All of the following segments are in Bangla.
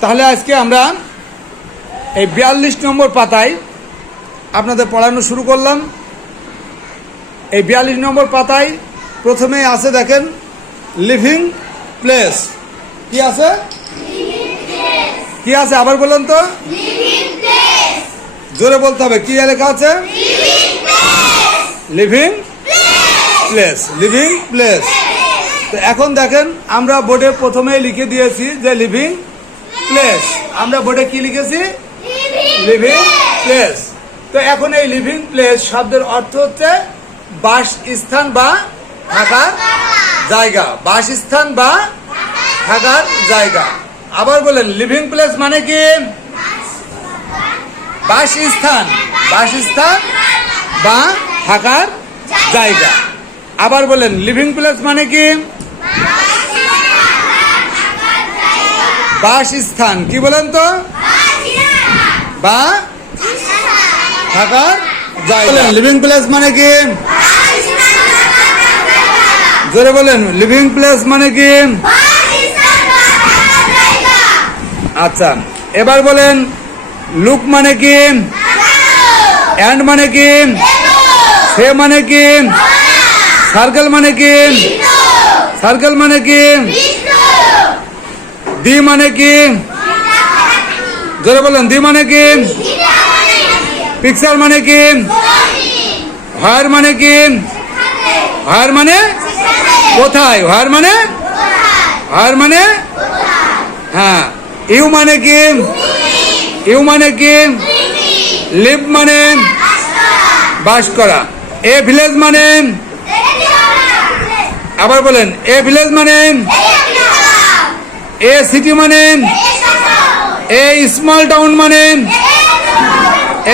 তাহলে আজকে আমরা এই বিয়াল্লিশ নম্বর পাতায় আপনাদের পড়ানো শুরু করলাম। এই বিয়াল্লিশ নম্বর পাতায় প্রথমে আছে দেখেন লিভিং প্লেস কি আছে? কি আছে আবার বলুন তো? জোরে বলতে হবে, কি লেখা আছে? লিভিং প্লেস লিভিং প্লেস তো এখন দেখেন, আমরা বোর্ডে প্রথমে লিখে দিয়েছি যে লিভিং প্লেস আমরা বোর্ডে কি লিখেছি? লিভিং প্লেস তো এখন এই লিভিং প্লেস শব্দের অর্থ হচ্ছে বাসস্থান বা থাকার জায়গা। বাসস্থান বা থাকার জায়গা। আবার বলেন লিভিং প্লেস মানে কি? বাসস্থান বাসস্থান বা থাকার জায়গা। আবার বলেন লিভিং প্লেস মানে কি? বাসস্থান কি বলেন তো? বা? থাকার জায়গা। লিভিং প্লেস মানে কি? জোরে বলেন লিভিং প্লেস মানে কি? আচ্ছা এবার বলেন লুক মানে কি? অ্যান্ড মানে কি? সে মানে কি? সার্কেল মানে কি? সার্কেল মানে কি? দি মানে কি? জোরে বলেন দি মানে কি? পিকচার মানে কি? হার মানে কি? হার মানে? কোথায়? হার মানে? হার মানে? হ্যাঁ। ইউ মানে কি? ইউ মানে কি? লিভ মানে? বাস করা। এ ভিলেজ মানে? আবার বলেন এ ভিলেজ মানে? এ সিটি মানে এ স্মল টাউন মানে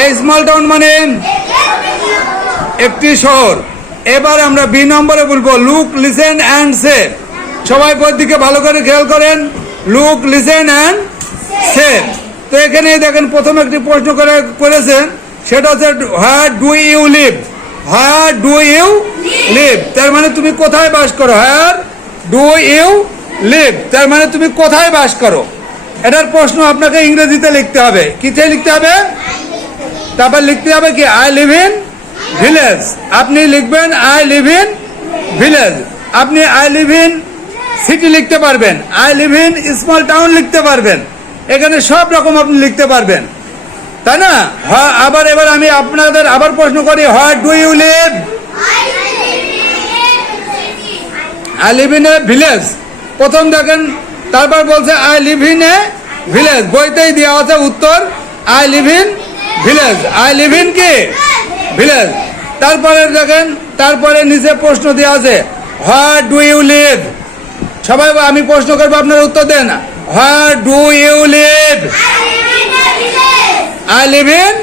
এ স্মল টাউন মানে একটি শহর। এবার আমরা বি নম্বরে বলব লুক লিসেন অ্যান্ড সে সবাই দিকে ভালো করে খেয়াল করেন লুক লিসেন অ্যান্ড সে তো এখানে দেখেন, প্রথম একটি প্রশ্ন করে করেছেন, সেটা হচ্ছে where do you live where do you live তার মানে তুমি কোথায় বাস করো? হোয়ার ডু ইউ লিভ তার মানে তুমি কোথায় বাস করো? এটার প্রশ্ন আপনাকে ইংরেজিতে লিখতে হবে। কিতে লিখতে হবে? তারপর লিখতে হবে কি আই লিভ ইন ভিলেজ আপনি লিখবেন আই লিভ ইন ভিলেজ আপনি আই লিভ ইন সিটি লিখতে পারবেন I live in small town লিখতে পারবেন। এখানে সব রকম আপনি লিখতে পারবেন। তাই না? আবার এবার আমি আপনাদের আবার প্রশ্ন করি what do you live I live in a village প্রথম দেখেন তারপর বলছে I live in a village বইতেই দেওয়া আছে উত্তর I live in village I live in কি? ভিলেজ তারপরে দেখেন তারপরে নিচে প্রশ্ন দেওয়া আছে হোয়াট ডু ইউ লিভ সবাই আমি প্রশ্ন করব আপনারা উত্তর দেন। What do you live I live in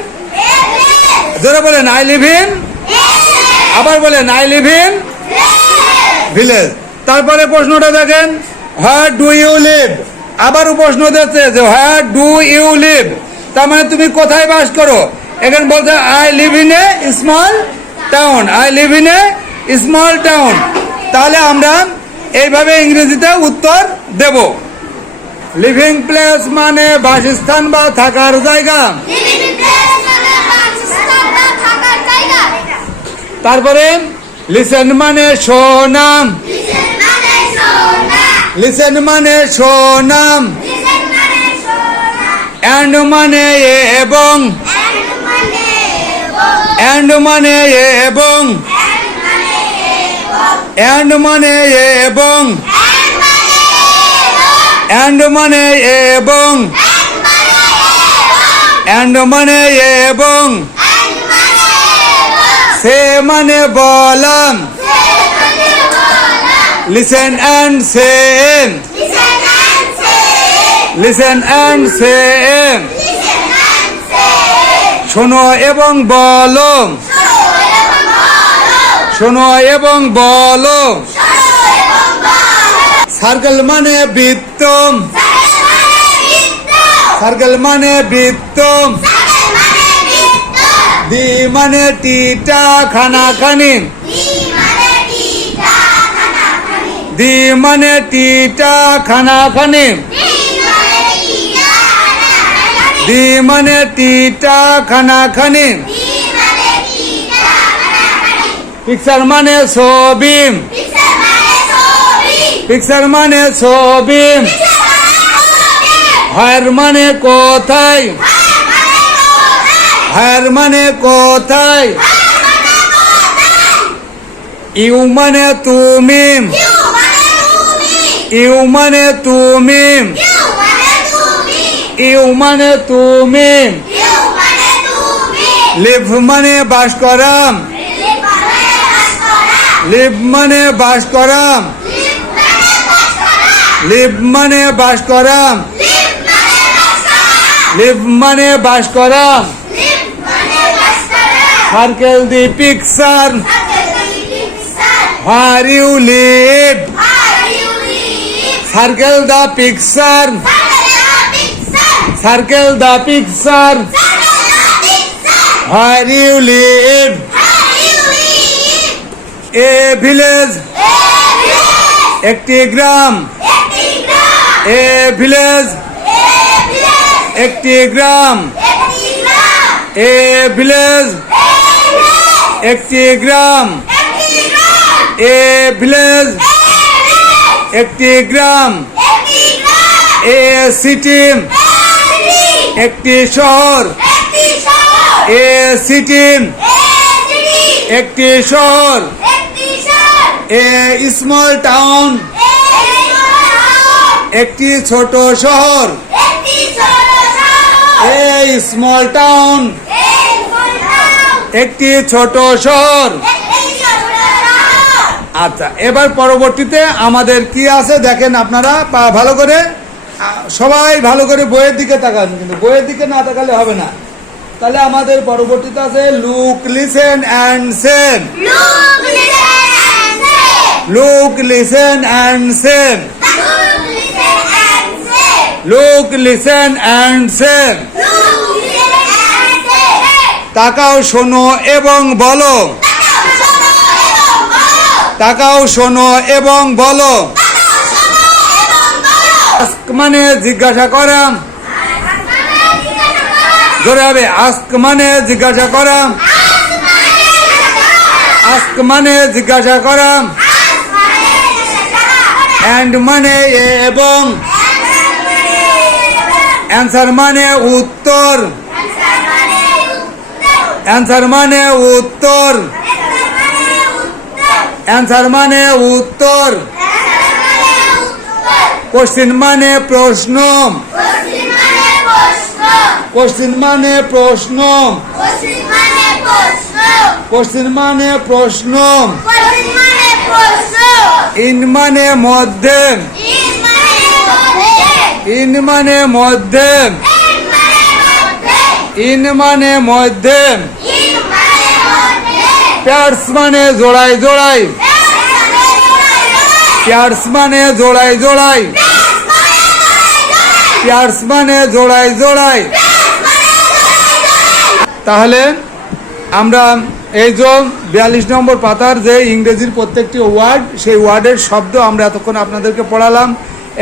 জোরে বলেন আই লিভ ইন আবার বলেন আই লিভ ইন ভিলেজ তারপরে প্রশ্নটা দেখেন হোয়াট ডু ইউ লিভ আবারও প্রশ্ন দিচ্ছে যে হোয়াট ডু ইউ লিভ তার মানে তুমি কোথায় বাস করো? এখানে বলছে I live in a small town I live in a small town তাহলে আমরা এইভাবে ইংরেজিতে উত্তর দেব। লিভিং প্লেস মানে বাসস্থান বা থাকার জায়গা। তারপরে লিসেন মানে শোনাম লিসেন মানে শোনাম অ্যান্ড মানে এবং অ্যান্ড মানে এবং অ্যান্ড মানে এবং অ্যান্ড মানে এবং অ্যান্ড মানে এবং সে মানে বলাম listen and say listen and say শোনো এবং বলো। শোনো এবং বলো। সার্কেল মানে বৃত্ত সার্কেল মানে বৃত্ত দি মানে টিটা খানা খানি দি মানে টিটা খানা খানি ডি মানে টিটা খানা খানি পিকচার মানে ছবি পিকচার মানে ছবি হার মানে কোথায় হার মানে কোথায় ইউ মানে তুমি ইউ মানে তুমি। ইউ মানে তুমি। লিভ মানে বাস করাম। লিভ মানে বাস করাম। লিভ মানে বাস করাম। লিভ মানে বাস করাম। Circle the picture. Where you live. Circle the picture circle the picture where you live a village একটি গ্রাম এ ভিলেজ একটি গ্রাম এ ভিলেজ একটি গ্রাম এ ভিলেজ একটি গ্রাম এ সিটি একটি শহর এ সিটি একটি শহর এ স্মল টাউন একটি ছোট শহর এ স্মল টাউন একটি ছোট শহর আচ্ছা এবার পরবর্তীতে আমাদের কি আছে দেখেন আপনারা ভালো করে সবাই ভালো করে বইয়ের দিকে তাকান কিন্তু বইয়ের দিকে না তাকালে হবে না। তাহলে আমাদের পরবর্তীতে আছে look listen and say look listen and say look listen and say তাকাও শোনো এবং বলো। তাকাও শোনো এবং বলো। মানে জিজ্ঞাসা করা জোরে হবে, আস্ক মানে জিজ্ঞাসা করা আস্ক মানে জিজ্ঞাসা করা অ্যান্ড মানে এবং। অ্যান্সার মানে উত্তর। অ্যান্সার মানে উত্তর। অ্যান্সার মানে উত্তর। কোশ্চিন মানে প্রশ্ন। কোশ্চিন মানে প্রশ্ন। কোশ্চিন মানে প্রশ্ন। ইন মানে মধ্যে ইন মানে মধ্যে ইন মানে মধ্যে প্যার্স মানে জোড়াই জোড়াই। প্যার্স মানে জোড়াই জোড়াই। প্যার্স মানে জোড়াই জোড়াই। তাহলে আমরা এই যে বিয়াল্লিশ নম্বর পাতার যে ইংরেজির প্রত্যেকটি ওয়ার্ড, সেই ওয়ার্ডের শব্দ আমরা এতক্ষণ আপনাদেরকে পড়ালাম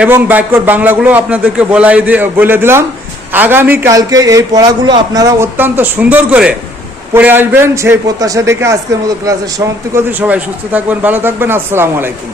এবং বাক্যর বাংলাগুলো আপনাদেরকে বলাই দিয়ে বলে দিলাম। আগামী কালকে এই পড়াগুলো আপনারা অত্যন্ত সুন্দর করে পড়ে আসবেন, সেই প্রত্যাশা ডেকে আজকের মতো ক্লাসের সমাপ্তি করছি। সবাই সুস্থ থাকবেন, ভালো থাকবেন। আসসালামু আলাইকুম।